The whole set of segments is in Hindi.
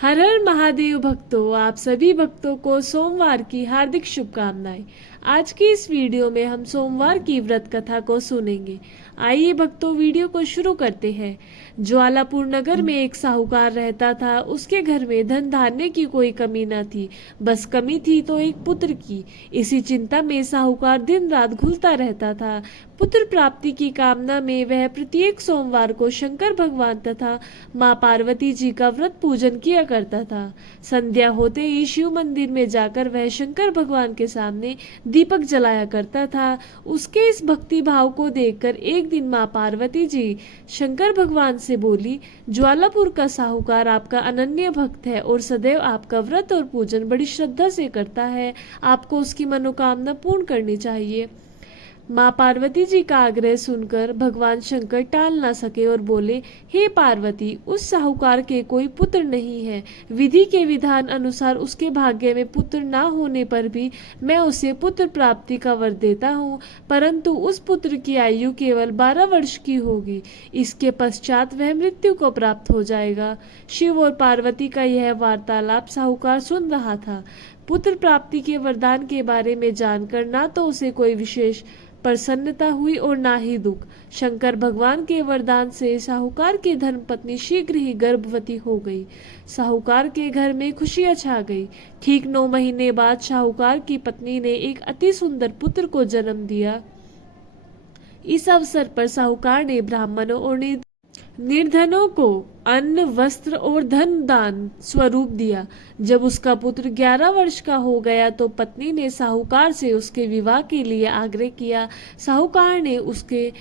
हर हर महादेव भक्तों, आप सभी भक्तों को सोमवार की हार्दिक शुभकामनाएं। आज की इस वीडियो में हम सोमवार की व्रत कथा को सुनेंगे। आइए भक्तों, वीडियो को शुरू करते हैं। ज्वालापुर नगर में एक साहूकार रहता था। उसके घर में धन धान्य की कोई कमी न थी, बस कमी थी तो एक पुत्र की। इसी चिंता में साहूकार दिन रात घुलता रहता था। पुत्र प्राप्ति की कामना में वह प्रत्येक सोमवार को शंकर भगवान तथा माँ पार्वती जी का व्रत पूजन किया करता था। संध्या होते ही शिव मंदिर में जाकर वह शंकर भगवान के सामने दीपक जलाया करता था। उसके इस भक्ति भाव को देखकर एक दिन माँ पार्वती जी शंकर भगवान से बोली, ज्वालापुर का साहूकार आपका अनन्य भक्त है और सदैव आपका व्रत और पूजन बड़ी श्रद्धा से करता है। आपको उसकी मनोकामना पूर्ण करनी चाहिए। माँ पार्वती जी का आग्रह सुनकर भगवान शंकर टाल ना सके और बोले, हे पार्वती, उस साहूकार के कोई पुत्र नहीं है। विधि के विधान अनुसार उसके भाग्य में पुत्र ना होने पर भी मैं उसे पुत्र प्राप्ति का वर देता हूँ, परंतु उस पुत्र की आयु केवल 12 वर्ष की होगी। इसके पश्चात वह मृत्यु को प्राप्त हो जाएगा। शिव और पार्वती का यह वार्तालाप साहूकार सुन रहा था। पुत्र प्राप्ति के वरदान के बारे में जानकर ना तो उसे कोई विशेष प्रसन्नता हुई और ना ही दुख। शंकर भगवान के वरदान से साहूकार की धर्मपत्नी शीघ्र ही गर्भवती हो गई। साहूकार के घर में खुशियां छा गई। ठीक 9 महीने बाद साहूकार की पत्नी ने एक अति सुंदर पुत्र को जन्म दिया। इस अवसर पर साहूकार ने ब्राह्मणों और निर्धनों को अन्न, वस्त्र और धन दान स्वरूप दिया। जब उसका पुत्र 11 वर्ष का हो गया तो पत्नी ने साहूकार से उसके विवाह के लिए आग्रह किया। साहूकार ने उसके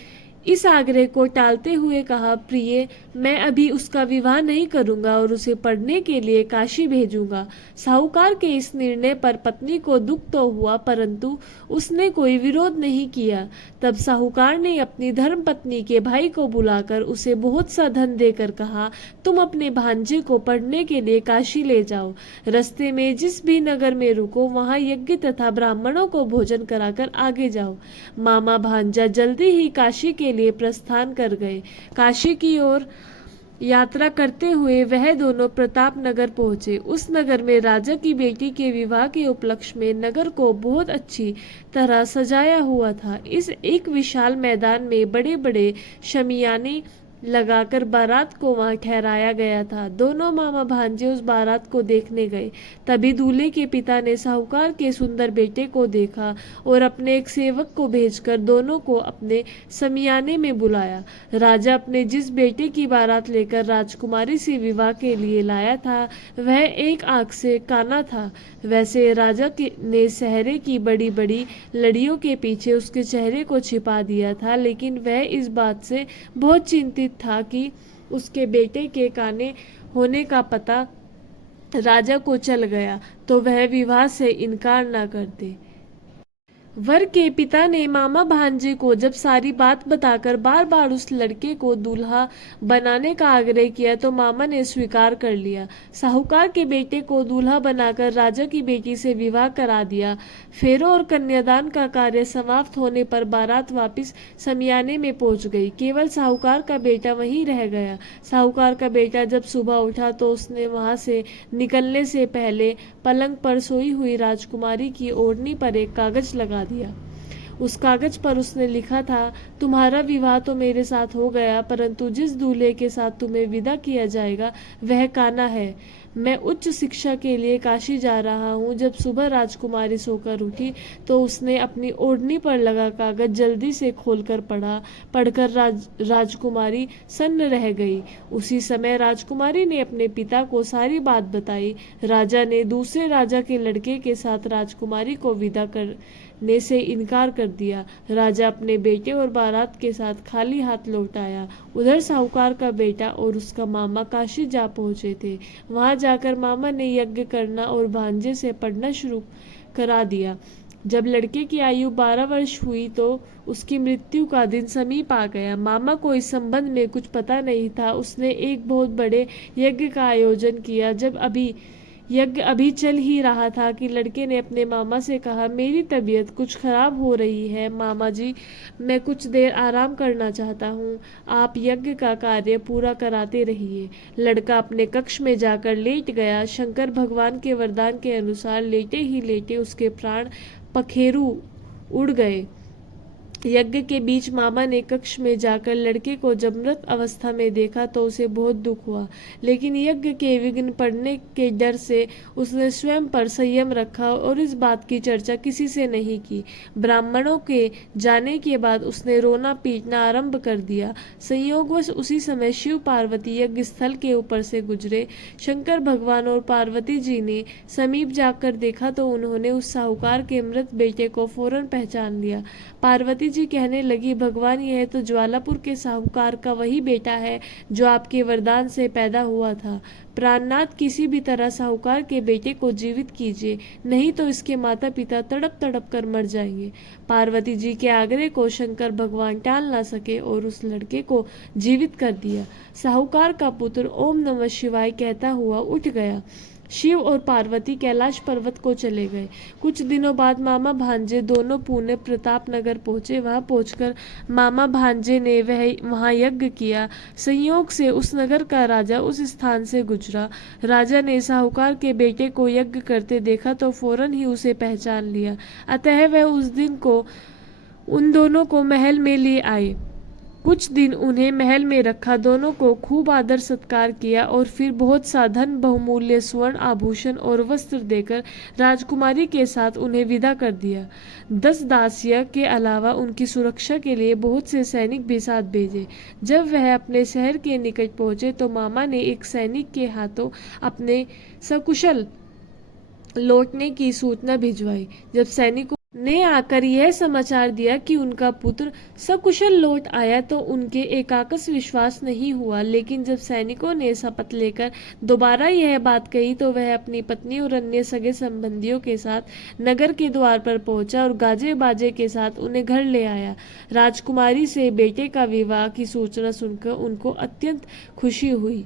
इस आग्रह को टालते हुए कहा, प्रिय, मैं अभी उसका विवाह नहीं करूंगा और उसे पढ़ने के लिए काशी भेजूंगा। साहूकार के इस निर्णय पर पत्नी को दुख तो हुआ, परंतु उसने कोई विरोध नहीं किया। तब साहूकार ने अपनी धर्म पत्नी के भाई को बुलाकर उसे बहुत सा धन देकर कहा, तुम अपने भांजे को पढ़ने के लिए काशी ले जाओ। रास्ते में जिस भी नगर में रुको वहां यज्ञ तथा ब्राह्मणों को भोजन कराकर आगे जाओ। मामा भांजा जल्दी ही काशी के लिए प्रस्थान कर गए। काशी की ओर यात्रा करते हुए वह दोनों प्रताप नगर पहुंचे। उस नगर में राजा की बेटी के विवाह के उपलक्ष्य में नगर को बहुत अच्छी तरह सजाया हुआ था। इस एक विशाल मैदान में बड़े बड़े शमियाने लगाकर बारात को वहां ठहराया गया था। दोनों मामा भांजे उस बारात को देखने गए। तभी दूल्हे के पिता ने साहूकार के सुंदर बेटे को देखा और अपने एक सेवक को भेजकर दोनों को अपने समियाने में बुलाया। राजा अपने जिस बेटे की बारात लेकर राजकुमारी से विवाह के लिए लाया था वह एक आंख से काना था। वैसे राजा ने सहरे की बड़ी बड़ी लड़ियों के पीछे उसके चेहरे को छिपा दिया था, लेकिन वह इस बात से बहुत चिंतित था कि उसके बेटे के काने होने का पता राजा को चल गया तो वह विवाह से इनकार न करते। वर के पिता ने मामा भांजे को जब सारी बात बताकर बार बार उस लड़के को दूल्हा बनाने का आग्रह किया तो मामा ने स्वीकार कर लिया। साहूकार के बेटे को दूल्हा बनाकर राजा की बेटी से विवाह करा दिया। फेरों और कन्यादान का कार्य समाप्त होने पर बारात वापिस समियाने में पहुंच गई। केवल साहूकार का बेटा वहीं रह गया। साहूकार का बेटा जब सुबह उठा तो उसने वहां से निकलने से पहले पलंग पर सोई हुई राजकुमारी की ओढ़नी पर एक कागज लगा दिया। उस कागज पर उसने लिखा था, तुम्हारा विवाह तो मेरे साथ हो गया, परंतु जिस दूल्हे के साथ तुम्हें विदा किया जाएगा वह काना है। मैं उच्च शिक्षा के लिए काशी जा रहा हूँ। जब सुबह राजकुमारी सोकर उठी तो उसने अपनी ओढ़नी पर लगा कागज जल्दी से खोलकर पढ़ा। पढ़कर राजकुमारी सन्न रह गई। उसी समय राजकुमारी ने अपने पिता को सारी बात बताई। राजा ने दूसरे राजा के लड़के के साथ राजकुमारी को विदा करने से इनकार कर दिया। राजा अपने बेटे और बारात के साथ खाली हाथ लौट आया। उधर साहूकार का बेटा और उसका मामा काशी जा पहुंचे थे। वहां जाकर मामा ने यज्ञ करना और भांजे से पढ़ना शुरू करा दिया। जब लड़के की आयु 12 वर्ष हुई तो उसकी मृत्यु का दिन समीप आ गया। मामा को इस संबंध में कुछ पता नहीं था। उसने एक बहुत बड़े यज्ञ का आयोजन किया। जब अभी यज्ञ अभी चल ही रहा था कि लड़के ने अपने मामा से कहा, मेरी तबीयत कुछ खराब हो रही है मामा जी, मैं कुछ देर आराम करना चाहता हूँ, आप यज्ञ का कार्य पूरा कराते रहिए। लड़का अपने कक्ष में जाकर लेट गया। शंकर भगवान के वरदान के अनुसार लेटे ही लेटे उसके प्राण पखेरु उड़ गए। यज्ञ के बीच मामा ने कक्ष में जाकर लड़के को जब मृत अवस्था में देखा तो उसे बहुत दुख हुआ, लेकिन यज्ञ के विघ्न पड़ने के डर से उसने स्वयं पर संयम रखा और इस बात की चर्चा किसी से नहीं की। ब्राह्मणों के जाने के बाद उसने रोना पीटना आरंभ कर दिया। संयोगवश उसी समय शिव पार्वती यज्ञ स्थल के ऊपर से गुजरे। शंकर भगवान और पार्वती जी ने समीप जाकर देखा तो उन्होंने उस साहूकार के मृत बेटे को फौरन पहचान लिया। पार्वती जी कहने लगी, भगवान, यह तो ज्वालापुर के साहूकार का वही बेटा है जो आपके वरदान से पैदा हुआ था। प्राणनाथ, किसी भी तरह साहूकार के बेटे को जीवित कीजिए, नहीं तो इसके माता पिता तड़प तड़प कर मर जाएंगे। पार्वती जी के आग्रह को शंकर भगवान टाल ना सके और उस लड़के को जीवित कर दिया। साहूकार का पुत्र ओम नमः शिवाय कहता हुआ उठ गया। शिव और पार्वती कैलाश पर्वत को चले गए। कुछ दिनों बाद मामा भांजे दोनों पुणे प्रताप नगर पहुंचे। वहां पहुंचकर मामा भांजे ने वहां यज्ञ किया। संयोग से उस नगर का राजा उस स्थान से गुजरा। राजा ने साहूकार के बेटे को यज्ञ करते देखा तो फौरन ही उसे पहचान लिया। अतः वह उस दिन को उन दोनों को महल में ले आए। कुछ दिन उन्हें महल में रखा, दोनों को खूब आदर सत्कार किया और फिर बहुत सा धन, बहुमूल्य स्वर्ण आभूषण और वस्त्र देकर राजकुमारी के साथ उन्हें विदा कर दिया। 10 दासियां के अलावा उनकी सुरक्षा के लिए बहुत से सैनिक भी साथ भेजे। जब वह अपने शहर के निकट पहुंचे तो मामा ने एक सैनिक के हाथों अपने सकुशल लौटने की सूचना भिजवाई। जब सैनिकों ने आकर यह समाचार दिया कि उनका पुत्र सकुशल लौट आया तो उनके एकाकस विश्वास नहीं हुआ, लेकिन जब सैनिकों ने शपथ लेकर दोबारा यह बात कही तो वह अपनी पत्नी और अन्य सगे संबंधियों के साथ नगर के द्वार पर पहुंचा और गाजे बाजे के साथ उन्हें घर ले आया। राजकुमारी से बेटे का विवाह की सूचना सुनकर उनको अत्यंत खुशी हुई।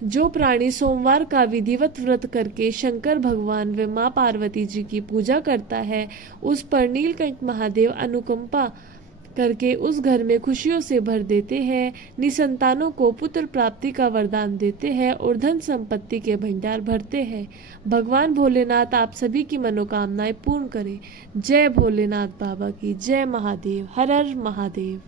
जो प्राणी सोमवार का विधिवत व्रत करके शंकर भगवान व मां पार्वती जी की पूजा करता है, उस पर नीलकंठ महादेव अनुकंपा करके उस घर में खुशियों से भर देते हैं, निसंतानों को पुत्र प्राप्ति का वरदान देते हैं और धन संपत्ति के भंडार भरते हैं। भगवान भोलेनाथ आप सभी की मनोकामनाएं पूर्ण करें। जय भोलेनाथ बाबा की जय। महादेव हर हर महादेव।